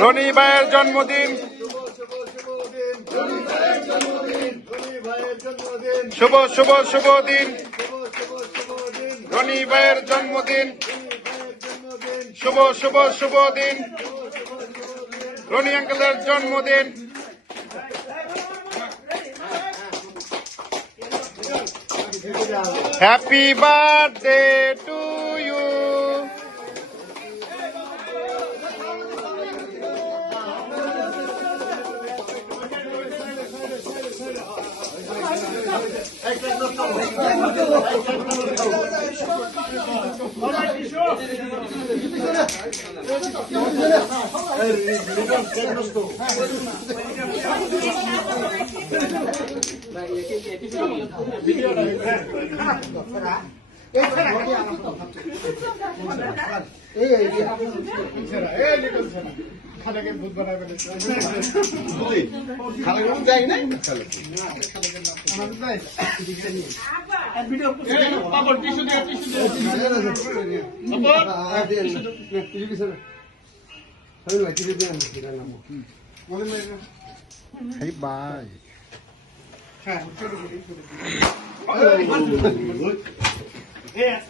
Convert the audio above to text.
রনি ভাইয়ের জন্মদিন, শুভ শুভ শুভ দিন। রনি ভাইয়ের জন্মদিন, শুভ শুভ শুভ দিন। রনি আঙ্কেলের জন্মদিন। Happy birthday to you. Hey, bye. Hey,